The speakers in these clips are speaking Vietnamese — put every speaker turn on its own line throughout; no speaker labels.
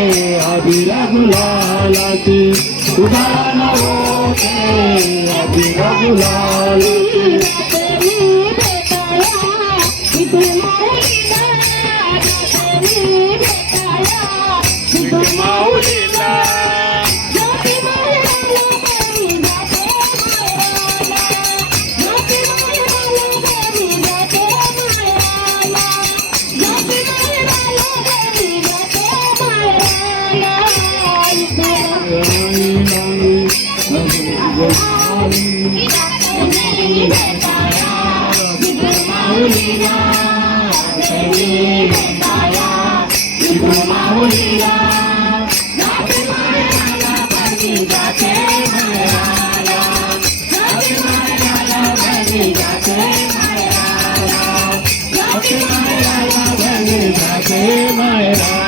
अभिरा गुलाला ती उदाहरण होते Hey, my love.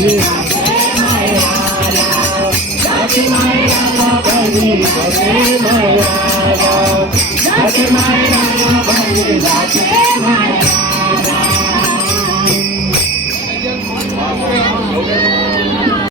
Thank you.